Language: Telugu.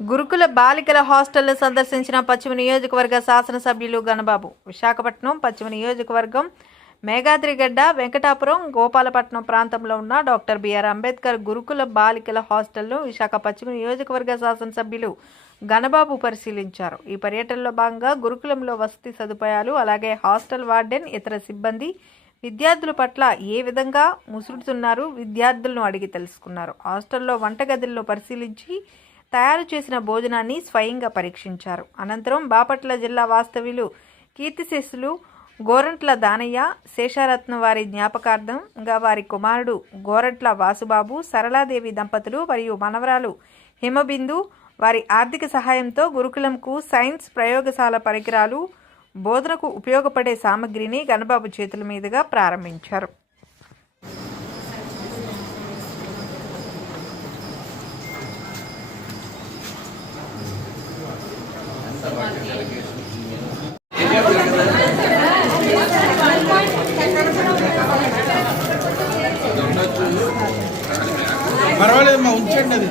గురుకుల బాలికల హాస్టల్ను సందర్శించిన పశ్చిమ నియోజకవర్గ శాసనసభ్యులు గణబాబు. విశాఖపట్నం పశ్చిమ నియోజకవర్గం మేఘాద్రిగడ్డ, వెంకటాపురం, గోపాలపట్నం ప్రాంతంలో ఉన్న డాక్టర్ బిఆర్ అంబేద్కర్ గురుకుల బాలికల హాస్టల్ను విశాఖ పశ్చిమ నియోజకవర్గ శాసనసభ్యులు గణబాబు పరిశీలించారు. ఈ పర్యటనలో భాగంగా గురుకులంలో వసతి సదుపాయాలు, అలాగే హాస్టల్ వార్డెన్, ఇతర సిబ్బంది, విద్యార్థుల పట్ల ఏ విధంగా ముసురుతున్నారు విద్యార్థులను అడిగి తెలుసుకున్నారు. హాస్టల్లో వంటగదులను పరిశీలించి తయారు చేసిన భోజనాన్ని స్వయంగా పరీక్షించారు. అనంతరం బాపట్ల జిల్లా వాస్తవ్యులు కీర్తిశేషులు గోరంట్ల దానయ్య శేషారత్నం వారి జ్ఞాపకార్థంగా వారి కుమారుడు గోరంట్ల వాసుబాబు, సరళాదేవి దంపతులు మరియు మనవరాలు హిమబిందు వారి ఆర్థిక సహాయంతో గురుకులంకు సైన్స్ ప్రయోగశాల పరికరాలు, బోధనకు ఉపయోగపడే సామగ్రిని గణబాబు చేతుల మీదుగా ప్రారంభించారు. పర్వాలేదమ్మా, ఉంచండి. అది